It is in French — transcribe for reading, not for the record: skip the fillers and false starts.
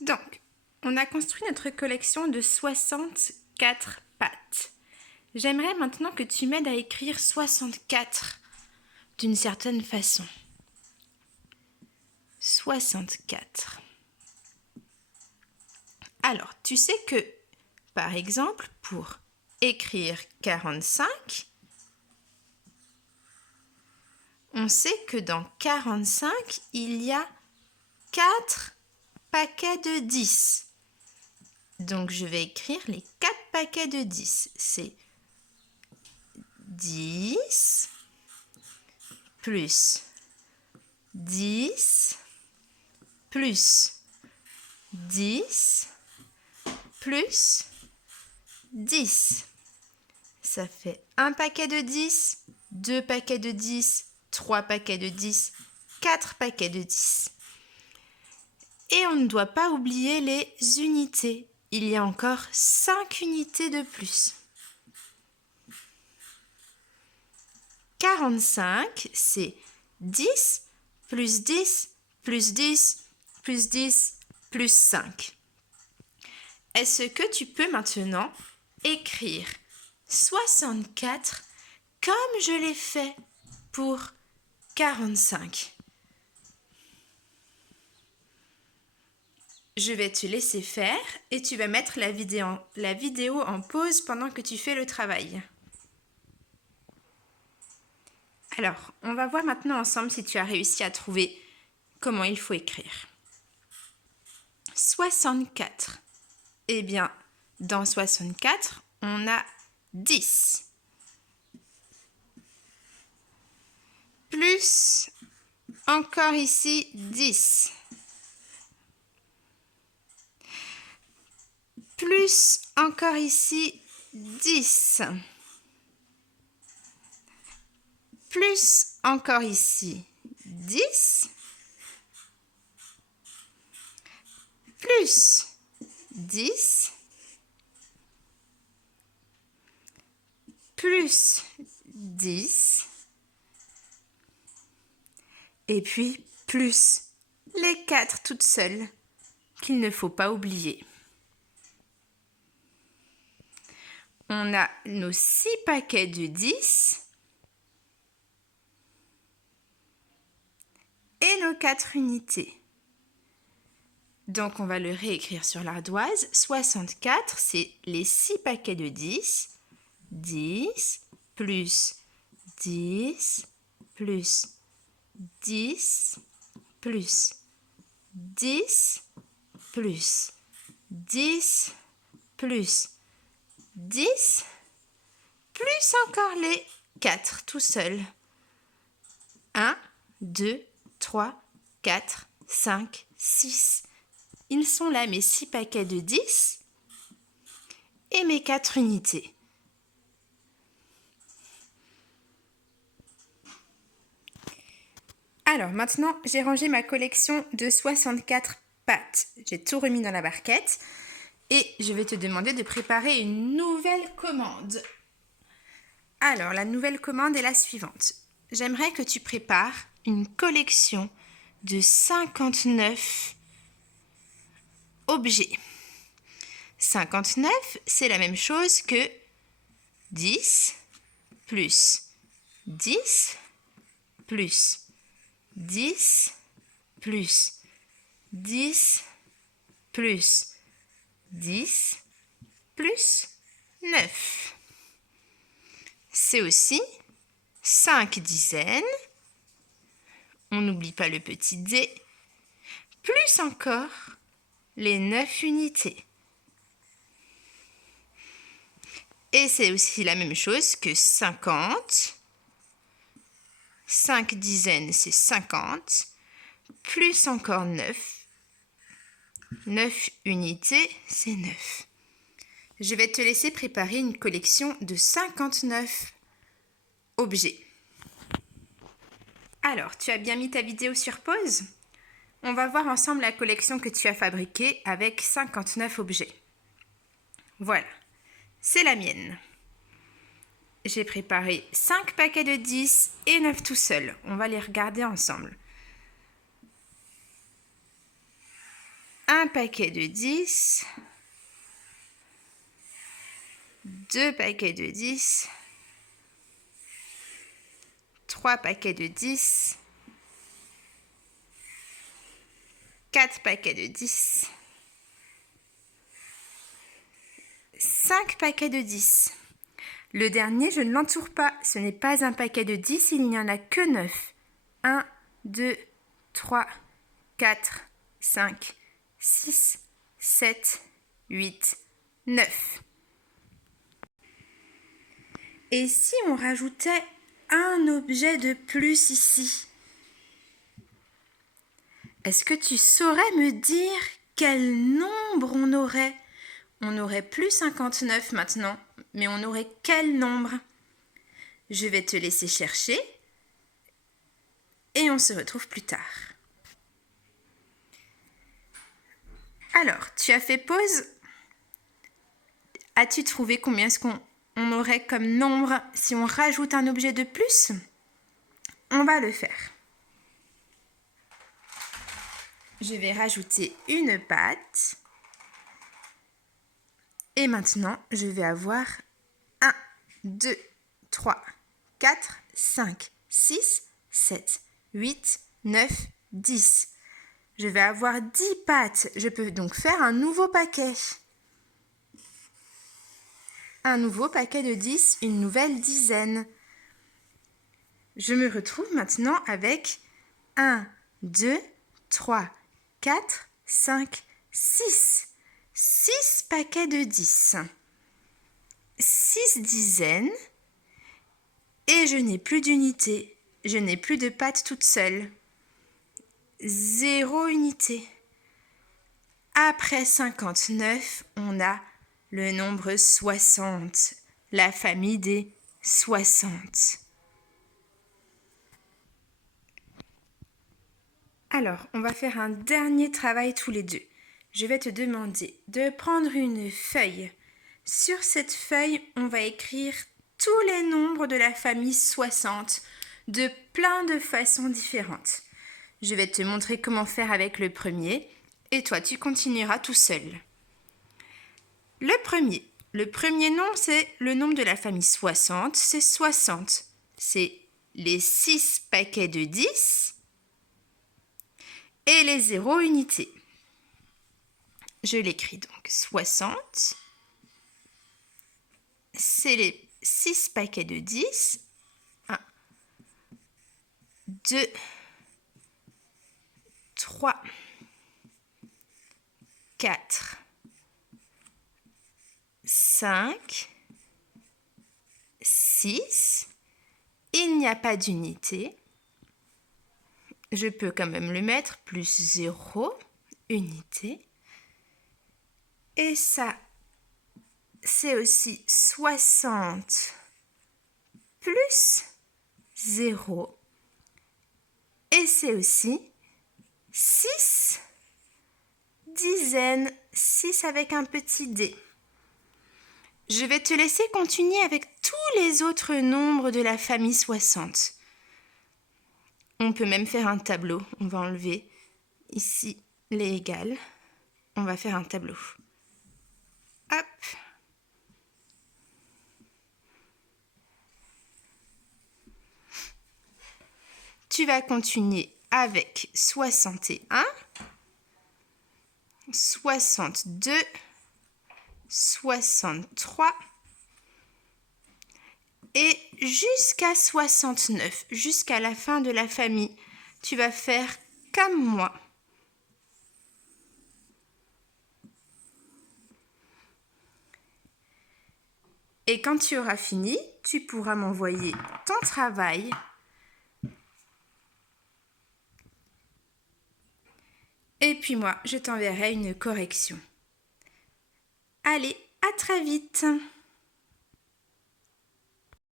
Donc, on a construit notre collection de 64 pattes. J'aimerais maintenant que tu m'aides à écrire 64 d'une certaine façon. 64. Alors, tu sais que, par exemple, pour écrire 45, on sait que dans 45, il y a 4 paquets de 10. Donc, je vais écrire les 4 paquets de 10. C'est 10 plus 10 plus 10 plus 10. Ça fait un paquet de 10, 2 paquets de 10, 3 paquets de 10, 4 paquets de 10. Et on ne doit pas oublier les unités. Il y a encore 5 unités de plus. 45, c'est 10 plus 10 plus 10 plus 10 plus 5. Est-ce que tu peux maintenant écrire 64 comme je l'ai fait pour 45? Je vais te laisser faire et tu vas mettre la vidéo en pause pendant que tu fais le travail. Alors, on va voir maintenant ensemble si tu as réussi à trouver comment il faut écrire. 64. Eh bien, dans 64, on a 10. Plus encore ici 10. Plus encore ici 10. Plus encore ici 10. Plus 10. Plus 10. Et puis plus les 4 toutes seules qu'il ne faut pas oublier. On a nos 6 paquets de 10 et nos 4 unités. Donc, on va le réécrire sur l'ardoise. 64, c'est les 6 paquets de 10. 10 plus 10 plus 10 plus 10 plus 10 plus 10 plus encore les 4 tout seuls. 1, 2, 3, 4, 5, 6. Ils sont là mes 6 paquets de 10 et mes 4 unités. Alors maintenant, j'ai rangé ma collection de 64 pattes. J'ai tout remis dans la barquette et je vais te demander de préparer une nouvelle commande. Alors, la nouvelle commande est la suivante. J'aimerais que tu prépares une collection de 59 objets. 59, c'est la même chose que 10 plus 10 plus 10 plus 10 plus 10 plus 9. C'est aussi 5 dizaines. On n'oublie pas le petit d. Plus encore les 9 unités. Et c'est aussi la même chose que 50. 5 dizaines, c'est 50. Plus encore 9. 9 unités, c'est 9. Je vais te laisser préparer une collection de 59 objets. Alors, tu as bien mis ta vidéo sur pause? On va voir ensemble la collection que tu as fabriquée avec 59 objets. Voilà, c'est la mienne. J'ai préparé 5 paquets de 10 et 9 tout seuls. On va les regarder ensemble. 1, un paquet de 10, 2 paquets de 10, 3 paquets de 10, 4 paquets de 10, 5 paquets de 10. Le dernier, je ne l'entoure pas. Ce n'est pas un paquet de 10, il n'y en a que 9. 1, 2, 3, 4, 5, 6, 7, 8, 9. Et si on rajoutait un objet de plus ici? Est-ce que tu saurais me dire quel nombre on aurait? On aurait plus 59 maintenant, mais on aurait quel nombre? Je vais te laisser chercher et on se retrouve plus tard. Alors, tu as fait pause. As-tu trouvé combien est-ce qu'on aurait comme nombre si on rajoute un objet de plus? On va le faire. Je vais rajouter une patte. Et maintenant, je vais avoir 1, 2, 3, 4, 5, 6, 7, 8, 9, 10. Je vais avoir 10 pattes. Je peux donc faire un nouveau paquet. Un nouveau paquet de 10, une nouvelle dizaine. Je me retrouve maintenant avec 1, 2, 3, 4, 5, 6. 6 paquets de 10. 6 dizaines. Et je n'ai plus d'unité. Je n'ai plus de pattes toute seule. 0 unité. Après 59, on a le nombre 60, la famille des 60. Alors, on va faire un dernier travail tous les deux. Je vais te demander de prendre une feuille. Sur cette feuille, on va écrire tous les nombres de la famille 60 de plein de façons différentes. Je vais te montrer comment faire avec le premier et toi, tu continueras tout seul. Le premier nombre, c'est le nombre de la famille 60, c'est 60. C'est les 6 paquets de 10 et les 0 unités. Je l'écris donc 60. C'est les 6 paquets de 10. 1, 2, 3, 4, 5, 6. Il n'y a pas d'unité. Je peux quand même le mettre, plus 0, unité. Et ça, c'est aussi 60 plus 0. Et c'est aussi 6 dizaines, 6 avec un petit dé. Je vais te laisser continuer avec tous les autres nombres de la famille 60. On peut même faire un tableau. On va enlever ici les égales. On va faire un tableau. Hop. Tu vas continuer avec 61, 62, 63 et jusqu'à 69, jusqu'à la fin de la famille. Tu vas faire comme moi. Et quand tu auras fini, tu pourras m'envoyer ton travail. Et puis moi, je t'enverrai une correction. Allez, à très vite!